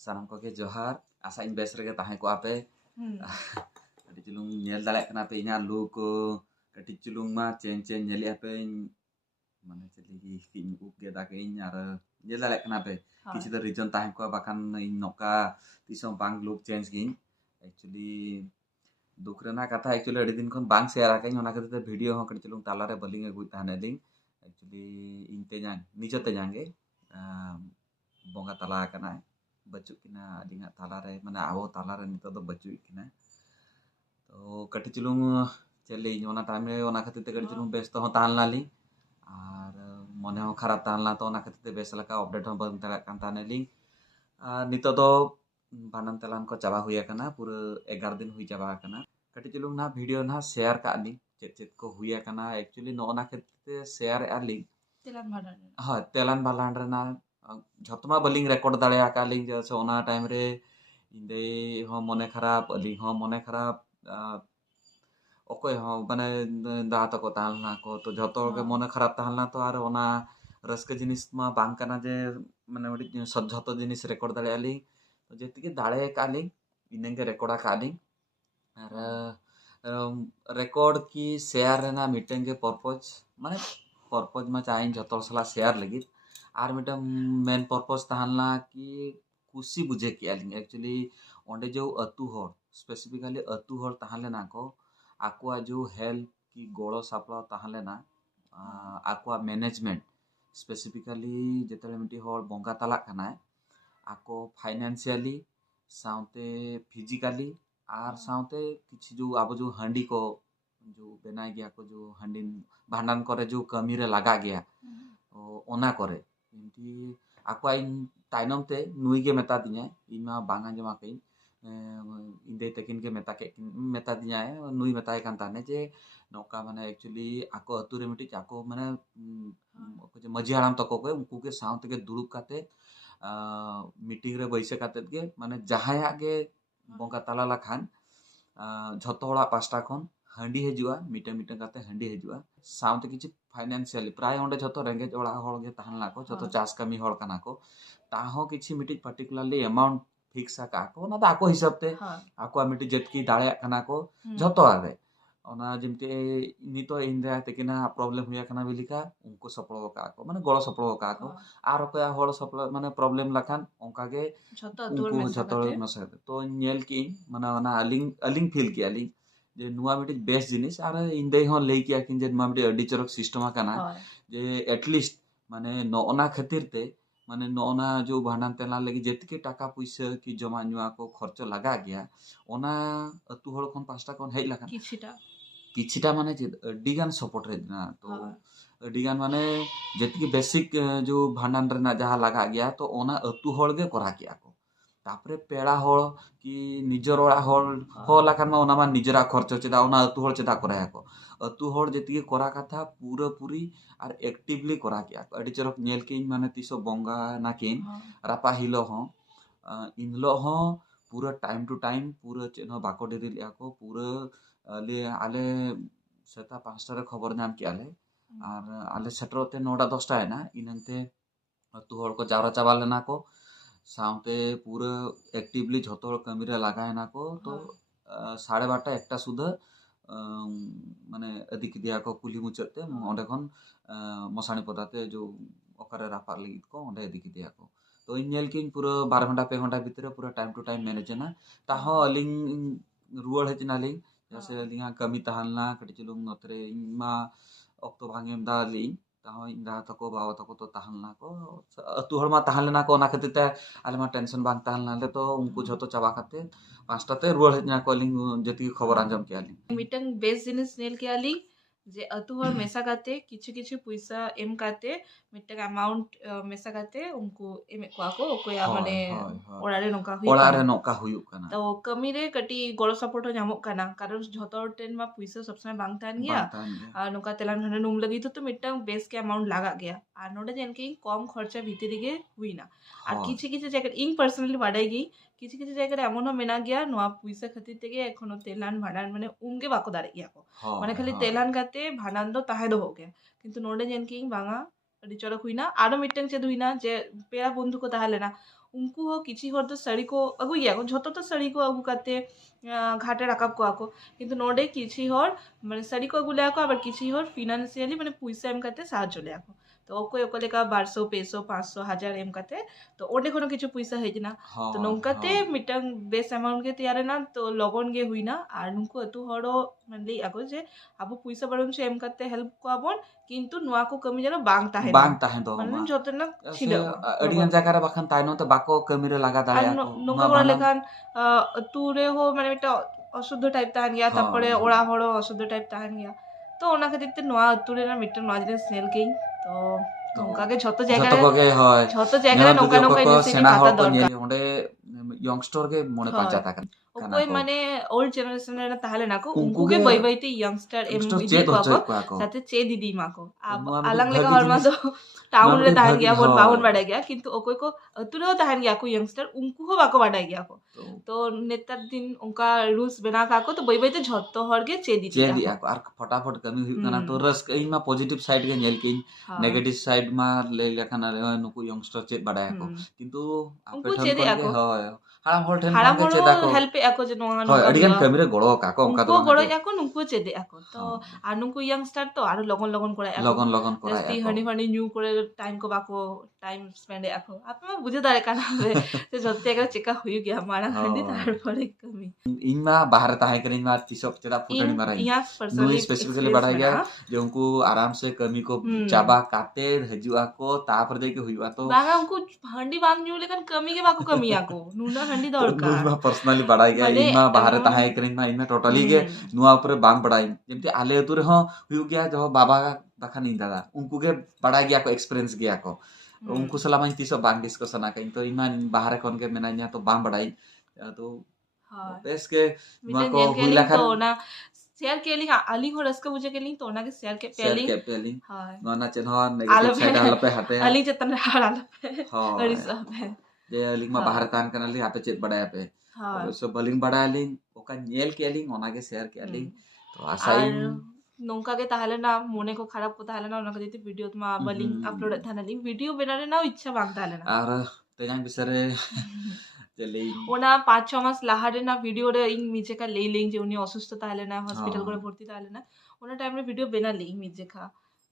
सानाम कोगे जोहार आशा इन बेस रेगे ताहे को आपे कटी चुलुंग नेल दाले कना पे इना लुक कटी चुलुंग मा चेंज चेंज नेली आपे माने चली की उप गे दाके इन आर नेल दाले कना पे किछि द रीजन ताहे को बाखान इन नोका तिसों बांग लुक चेंज गिन एक्चुअली दुख रेना कथा एक्चुअली अडी दिन खन बांग शेयर आके ओना कते वीडियो हो कटी चुलुंग तालारे बलिंग अगुई ताने लिंग एक्चुअली इनते जांग निजते जांगे बोंगा तला कना बच्चू किना अलिंगा तालारे माने आवो तालारे नितो दो बच्चू किना तो कटी चुलुंग चले ओना टाइम रे ओना खातिर ते कटी चुलुंग बेस्ट हो तालना ली आर मने हो खराब तालना तो ओना खातिर ते बेस लका अपडेट हो बन तला कान ताने ली नितो दो बानन तलान को चाबा हुई कना पूरा 11 दिन हुई चाबा कना कटी चुलुंग ना वीडियो ना शेयर का ली चेत चेत को हुई कना एक्चुअली नो ओना खातिर शेयर आली तेलान भालान हां तेलान भालान रेना झतमा बलिंग रिकॉर्ड दाड़े आकालिंग जैसे ओना टाइम रे इंदे हो मने खराब अली हो मने खराब ओकोय हो माने दा तको तालना को तो झतो के मने खराब तालना तो आर ओना रस्के जिनिस मा बांग कना जे माने ओडी झतो जिनिस रिकॉर्ड दाड़े आली तो जेति के दाड़े काली इनेंगे रिकॉर्ड काली आर रिकॉर्ड की शेयर रेना मीटिंग के पर्पस माने पर्पस मा चाहे झतो सला शेयर लगी आर मिटा मेन पर्पस ताहला कि खुशी बुझे कि आलिंग एक्चुअली ओंडे जो अतु होड़ स्पेसिफिकली अतु होड़ ताहले ना को आकुआ जो हेल्प की गोड़ो सापड़ा ताहले ना आकुआ मैनेजमेंट स्पेसिफिकली जेतले मिटी होड़ बोंगा तला कना आको फाइनेंशियली साउते फिजिकली आर साउते किछि जो आबो जो हंडी को जो बेना गया को जो हंडी भांडन करे जो कमी रे लगा गया ओना करे इनती आकुआ इन ताइनम ते नुई के मेता दिया इमा बांगा जमा कई इंदे तकिन के मेता दिया है नुई मेताय कान ताने जे नौका माने एक्चुअली आको अतुरे मिटी आको माने जे मजी हाराम तको को उनको के साउथ के दुड़ुब काते मीटिंग रे बैसे काते के माने जहाया के बोंगा ताला लाखान झतो होड़ा पास्टा खन हंडी हजुआ मीटे मीटे काते हंडी हजुआ साउथ किछि फाइनेंशियली प्राय ओंडे झतो रेंगेज ओड़ा होड़ गे ताहला को झतो चास कमी होड़ कना को ताहो किछि मिटी पर्टिकुलरली अमाउंट फिक्स का को ना आको हिसाब ते आको मिटी जेतकी दाळे कना को झतो आगे ओना जिमते नितो इंद्रा तेकिना प्रॉब्लम हुया कना बिलिका उनको सपलो का को माने गोळो सपलो का को आर को होड़ सपलो माने प्रॉब्लम लखान ओंका के उनको झतो मसा तो नेल की माने ओना अलिंग फील की अलिंग जे नुआ मिटी बेस्ट जिनिस आर इंदे हो ले किया किन जे नुआ मिटी अडी चरक सिस्टम कना जे एटलीस्ट माने नो ओना खातिर ते माने नोना जो भांडन तेला लगी जेतके टाका पैसा की जमा नुआ को खर्च लगा गया ओना अतु होड़ कोन पास्टा कोन हेज लखा किछिटा माने अडिगान सपोर्ट रे ना तो अडिगान माने जेतके बेसिक जो भांडन रे ना जहा लगा गया तो ओना अतु होड़ गे करा किया को तापरे पेड़ा होड़ कि निजर ओड़ा होड़ हो लखान मा ओना मा निजरा खर्च चेदा ओना अतु होड़ चेदा करा को अतु होड़ जेतके करा कथा पूरा पूरी आर एक्टिवली करा किया अडी चरक नेल के माने तिसो बोंगा ना किन रापा हिलो हो इनलो हो पूरा टाइम टू टाइम पूरा चेनो बाको डेरी लिया को पूरा ले आले सेता 5टा रे खबर नाम कि आले आर आले सेटरोते 9टा 10टा है ना इनंते अतु होड़ को जावरा चाबा लेना को साउते पूरा एक्टिवली झतो होड़ कमी रे लगाय ना को तो 12:30 एकटा सुधा माने अधिक दिया को कुली मुचते ओंडे खन मसाणी पदाते जो ओकरे रापा लगी को ओंडे अधिक दिया को तो इन नेल किन पूरा 12 घंटा 5 घंटा भीतर पूरा टाइम टू टाइम मैनेज ना ताहो अलिंग रुवल हेजनाली जैसे अलिंगा कमी ताहलना कटी चुलुंग नतरे इमा ऑक्टो भांगेम दाली ताहो इंदा तको बाव तको तो ताहलना को अतु हड़मा ताहलना को ना खतिते आले मा टेंशन बांग ताहलना ले तो उनको झतो चाबा खाते 5टा ते रुवल हेजना को अलिंग जति खबर आंजम के आली मीटिंग बेस जिनिस नेल के आली जे अतु हड़ मेसा काते किछु किछु पैसा एम काते मिटक अमाउंट मेसा काते उनको एम को को कोया माने ओड़ारे नोका हुयु कना तो कमी रे कटी गोलो सपोर्ट हो जामो कना कारण झतो टेन मा पैसा सब समय बांग तान गया आ नोका तेलान हने नुम लगी तो मिटक बेस के अमाउंट लगा गया आ नोडे जेन के कम खर्चा भीतरी गे हुइना आ किछु किछु जगह इन पर्सनली बाडाई गई किसी किसी जगह एमन हो मेना गया नोआ पैसा खातिर तेगे एखोनो तेलान भाडान माने उनगे बाको दाड़े गया को माने खाली तेलान काते भाडान दो ताहे दो हो गया किंतु नोडे जेन किंग बांगा अडी चरक हुइना आरो मिटन चेद हुइना जे पेड़ा बंधु को ताहलेना उनको हो किसी हर तो साड़ी को अगु या को झतो तो साड़ी को अगु काते घाटे राकाब को आको किंतु नोडे किसी हर माने साड़ी को अगु ले आको आबार किसी हर फिनान्शियली माने पुइसा एम काते साहाज्य ले आको तो ओको ओको लेका 1200 पेसो 500 हजार एम काते तो ओडे कोनो किछु पुइसा हेजना तो नौकाते मिटंग बेस अमाउंट के तैयार ना तो लगन गे हुई ना आर नुको अतु हरो माने आको जे अब पुइसा बरन से एम काते हेल्प को आबन किंतु नुआ को कमी जनो बांग ताहे दो माने जतो ना से छिडो अडियन जागा रे बाखन ताइनो तो बाको कमी रे लगा दाले आको नौका करा लेखान तुरे हो माने मिटा अशुद्ध टाइप ताहन गया तारपरे ओड़ा हड़ो अशुद्ध टाइप ताहन गया तो ओना खातिर ते नोआ तुरे ना मिटा नोआ जिनिस स्नेल केई तो नौका के झतो जायगा रे झतो जायगा रे नौका नौका जिनिस सेना हड़ को नेली ओंडे यंगस्टर के मोने पाजा ताकन ओकोय माने ओल्ड जनरेशन रे ताहले नाको उनको के बई बई ते यंगस्टर एम इदी को साथे चे दीदी माको अब आलंग लेका हरमा तो टाउन रे ताहन गया बहुत बाहुन बड़ा गया किंतु ओकोय को तुरे ताहन गया को यंगस्टर उनको हो बाको बड़ा गया को तो नेतर दिन उनका रूल्स बना काको तो बई बई ते झतो हर के चे दी आको आर फटाफट कमी हुई कना तो रस कई मा पॉजिटिव साइड के नेल के नेगेटिव साइड मा ले लेखन रे नुको यंगस्टर चे बड़ा को किंतु उनको चे दे आको होय हाराम होल ठेन के चे दाको हेल्प आको जे नोआ होय अडिगन कमी रे गड़ो काको उनका तो गड़ो आको नुको चे दे आको तो आ नुको यंगस्टर तो आरो लगन लगन करा आको लगन करा जस्ती हनी हनी न्यू करे टाइम को बाको टाइम स्पेंड आको आपमा बुझे दारे काना रे से जत्ते एकरा चेका हुई गया मारा खंडी तार परे कमी इनमा बाहर ताहे करे इनमा तिसक चेदा फुटनी माराई या पर्सनली स्पेसिफिकली बढ़ा गया जो उनको आराम से कमी को चाबा काटे हजुआ को तापर दे के हुईवा तो बागा उनको हंडी बांग न्यू लेकिन कमी के बाको कमी आको नुना हंडी दरकार नुना पर्सनली बढ़ा गया इनमा बाहर ताहे करे इनमा टोटली के नुआ ऊपर बांग बढ़ाई जेमते आले तुरे हो हुई गया जो बाबा दाखा नहीं दादा उनको के बढ़ा गया को एक्सपीरियंस गया को उनको सलाम इन तीसो बांग डिस्कशन आ कहीं तो इमान बाहर कौन के मेना यहाँ तो बांग बढ़ाई तो बेस के नुआ को हुई लखन तो ना शेयर के लिंग अली हो रस के मुझे के लिंग तो ना के शेयर के पेलिंग हां नुआ ना चेनो नेगेटिव साइड आला पे हटे अली जतन हाड़ा पे हां अरी सब है जे अली मा बाहर तान करन ली आपे चेत बढ़ाया पे हां सो बलिंग बढ़ाली ओका नेल के लिंग ओना के शेयर के लिंग तो आसाइन नौका के ताहले ना मोने को खराब को ताहले ना उनका देती वीडियो तुम बलिंग अपलोड थाना लिंक वीडियो बनाने ना इच्छा मांगता है ना और तेजांग बिसरे चले ओना 5-6 मास लाहारे ना वीडियो रे इन मिजे का ले लिंग जे उनी असुस्थ ताहले ना हॉस्पिटल को भर्ती ताहले ना ओना टाइम रे वीडियो बना लिंग मिजे का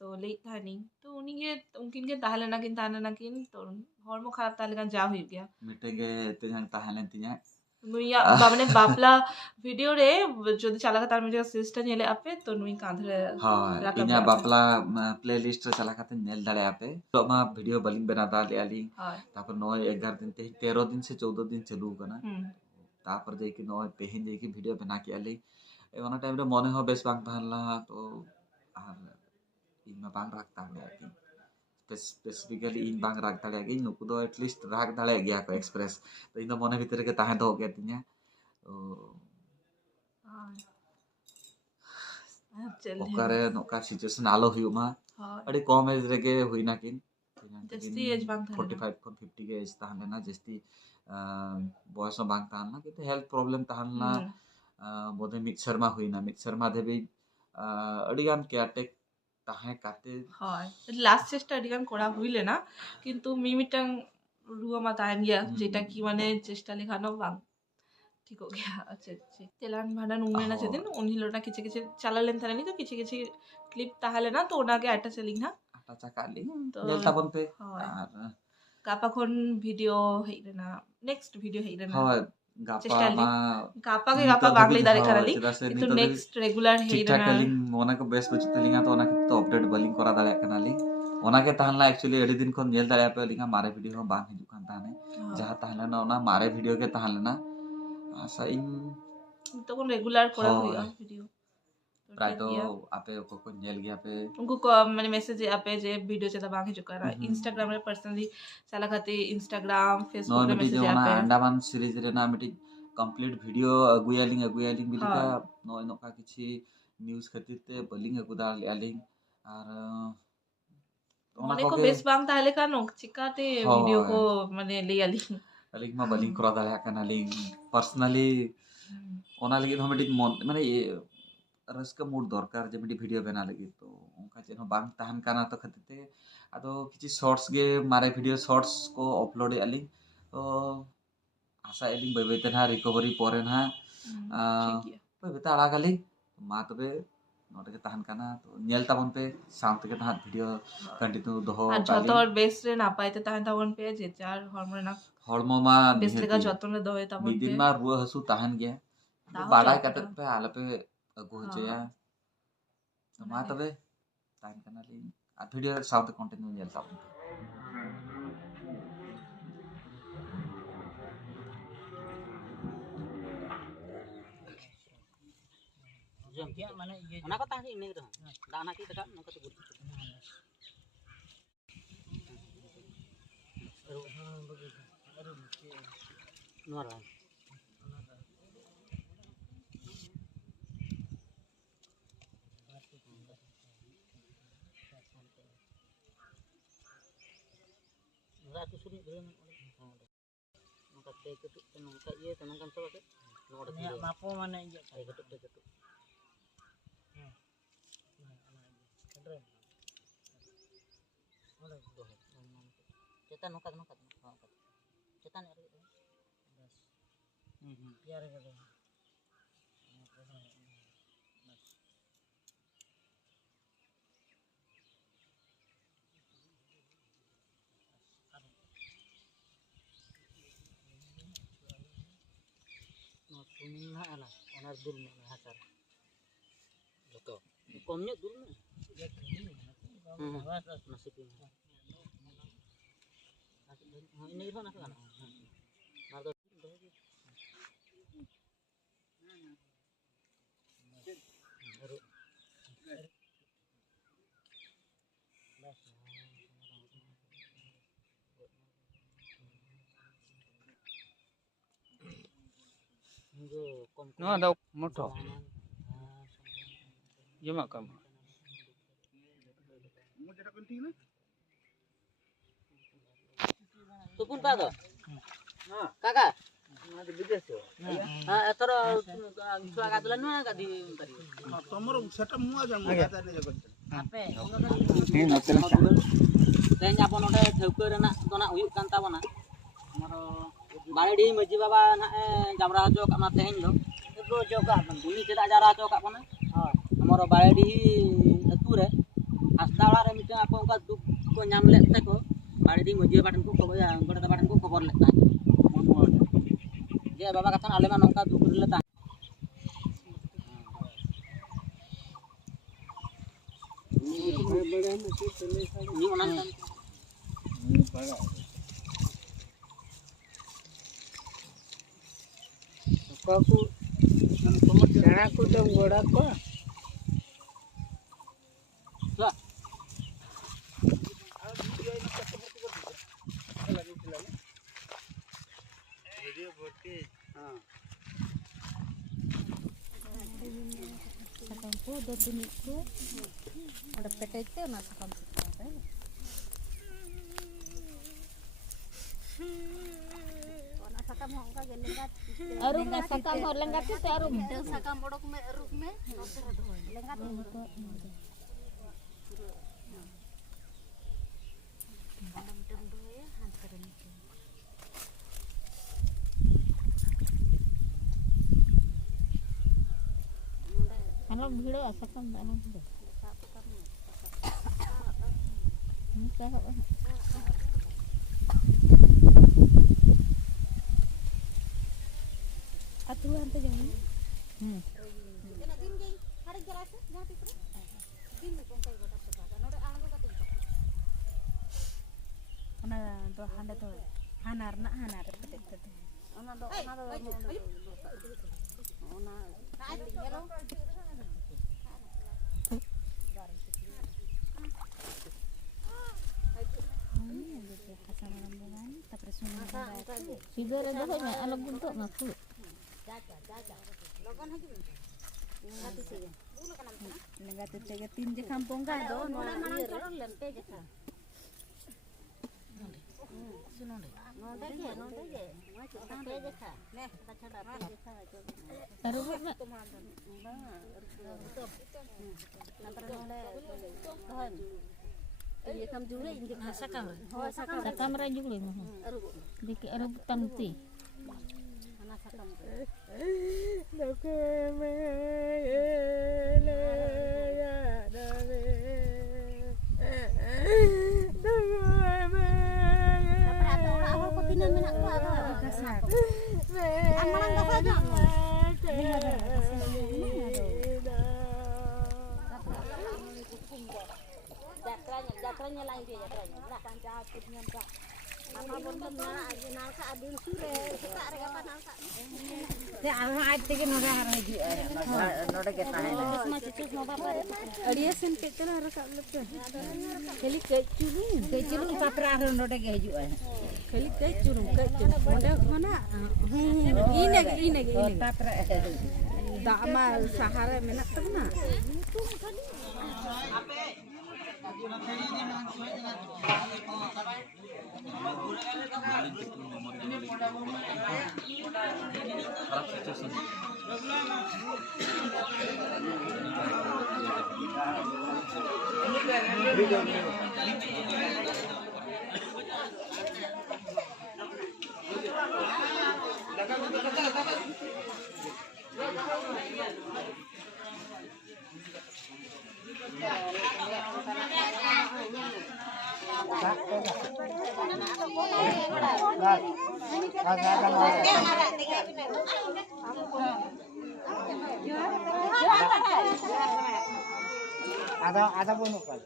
तो ले थानी तो उनी के उनकिन के ताहले ना किन ताना ना किन तो हॉर्मोन खराब ताहले का जा हुई गया मिटेगे तेजांग ताहले तिया नुइया बाबने बापला वीडियो रे যদি চালাকা তার মধ্যে সিস্টেম নেলে আপে তো নুই কাঁধরে हां इन्या बापला प्लेलिस्ट चलाकाते नेल दाले आपे तो मा वीडियो बलिंग बना दाले आली तापर 9 11 दिन ते 13 दिन से 14 दिन चलू कना तापर जे कि 9 पेहिन जे कि वीडियो बना के आली एवना टाइम रे मने हो बेस बांग ताहला तो आर इनमा बांग रखता है स्पेसिफिकली इन बांग राग दाले गे नुकु दो एटलीस्ट राग दाले गया को एक्सप्रेस तो इन मने भीतर के ताहे दो गया तिnya ओकारे नोका सिचुएशन आलो हुई मा अडी कम एज रे के हुई ना किन जस्ती एज बांग 45 for 50 के एज ताहले ना जस्ती बॉयस बांग ताहला कि हेल्थ प्रॉब्लम ताहला बोधे मिक्सर मा हुई ना मिक्सर मा देबे अडी गान केयरटेक ताहे काते হয় লাস্ট স্টাডি গান করা হইলে না কিন্তু মিমিটাং রুয়া মা তাইন গিয়া যেটা কি মানে চেষ্টা লেখানো বাং ঠিক हो गया अच्छा अच्छा তেলান ভানান উমে না সেদিন উনহিলো না কিছু কিছু চালালেন তারানি তো কিছু কিছু ক্লিপ তাহলে না তো ওনাকে একটা সেলিং না আটা চাকালি নেলতা বনতে আর কাপাখন ভিডিও হেইরে না নেক্সট ভিডিও হেইরে না হয় गापा मा गापा के गापा बांगली दारे कराली तो नेक्स्ट रेगुलर हेइरे ना लिंग मोना को बेस्ट बचतलिंगा तो ओना तो अपडेट बलिंग करा दाले कनाली ओना के ताहला एक्चुअली एडी दिन खन नेल दाले पे लिंगा मारे वीडियो बांग हिजु खान ताने जहां ताहला ना ओना मारे वीडियो के ताहला ना आशा इन तो कोन रेगुलर करा हुआ वीडियो प्राय तो आपे को नेल गया पे उनको माने मैसेज आपे जे वीडियो से बांग हिजु करा इंस्टाग्राम रे पर्सनली साला खाते इंस्टाग्राम फेसबुक रे मैसेज आपे अंडमान सीरीज रे ना मिटी कंप्लीट वीडियो अगुयालिंग बिलिका नो नोका किछि न्यूज़ खतिते बलिंग अगुदाल यालिंग और ओने को बेस बांग ताले का नो चिकाते वीडियो को माने ले यालिंग अलिक मा बलिंग करा दाले कनालिंग पर्सनली ओना लगी हम माने रस का मूड दरकार जे मिटी वीडियो बना लगी तो उनका जेनो बांग ताहन काना तो खतिते आदो किछि शॉर्ट्स गे मारे वीडियो शॉर्ट्स को अपलोड याली तो आशा एलिंग बाय बाय तेना रिकवरी पोरे ना बाय बाय ताड़ा गाली मा तबे नोटे के ताहन काना तो नेल ताबन पे साउंड के ताहन वीडियो कंटिन्यू दोहो আর যত আর বেস্ট রে না পাইতে তাহেন তাবন पे जे चार हॉर्मोन ना हॉर्मो मा बेस्ट लेगा जतन रे दोहे ताबन पे मिदिन मा रुआ हसु ताहन गया बाड़ा कटे पे आले पे अगु हचया मा तबे ताहन काना ले आ वीडियो साउंड कंटिन्यू नेल ताबन jam kia mana iya anak kota ini gitu dah anak kita kan nongkat tuh nuara ratu suri belum nongkat teh ketuk nongkat iya tenang kan coba tuh nuara dia mapo mana iya saya ketuk teh ketuk cetan nongkat cetan ya biar gitu nah ala onar dul hasar betul komnya dul nasib ini kan nak kan marto no ada motor jema kamu tupun pa to kakak ଏଥର ଛୁଆ ଗାଧୁଲା ନୁହେଁ ଗାଧି ତମର ସେଟା ମୁଁ ଆଜ ମୁଁ ଗାଧି ଆପେ तेज आपन ओटे ठेवके रेना दोना हुयुग कान ताबना हमरो बाड़ेडी मजी बाबा ना जामरा हजो कामा तेहेन दो एगो जोगा बुनी चेदा जारा हजो का पना हमरो बाड़ेडी अतु रे हस्तावाड़ा रे मिटे आपन का दुख को नाम लेते को बाड़ेडी मजी बाटन को खबर गडदा बाटन को खबर लेता जे बाबा कथन आले मा नंका दुख लेता ni onan kan kaku sana ku dong goda ko lah video berarti sakamku do tuniku ada petete na sakam sikate ona sakam hongka gelengat arum na sakam hor lengat te arum del sakam bodok me ruk me lengat to anam dum doye hantaran ano bhido sakam ano bhido aturan tuh jangan kena tim geng hari jelas jangan pikir tim kongkai gota sepaga nore anago katim ona do handa to hanar petek tete ona do ona hello Sigar ada banyak alam bentuk ngaku. Jaga. Logon haji. Ngati sih. Dulu kan namanya. Ngati tega tim je kampung ka do no mana karon lempe je ka. Nonde je. Mau coba pe je ka. Neh, baca dapur je ka. Taruh mak. Nanti nonde. Iya kam jule inje Sakam. oh sakam Sakam ra jule mah. aru Dik rebutan ti. mana sakam dapat atau apa kopinan menak ko apa kasar amalan ka saja jatranya lain dia jatranya nah pancatutnya tak apa bener aja nalka adil sure suka rek apa nalka Te ama aite ke noda har haji. Noda ke tahe. semua cucu mau apa Adiya sen ke tela raka lep. Kali keculu papra har noda ke haju. Kali keculu noda mana? Ini papra. Tak amal sahara menak tu na. खराब situation ada pun kan.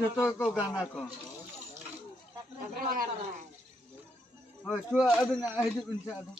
जोतो को गाना को हो तू अभी ना हिजुक इंसा ada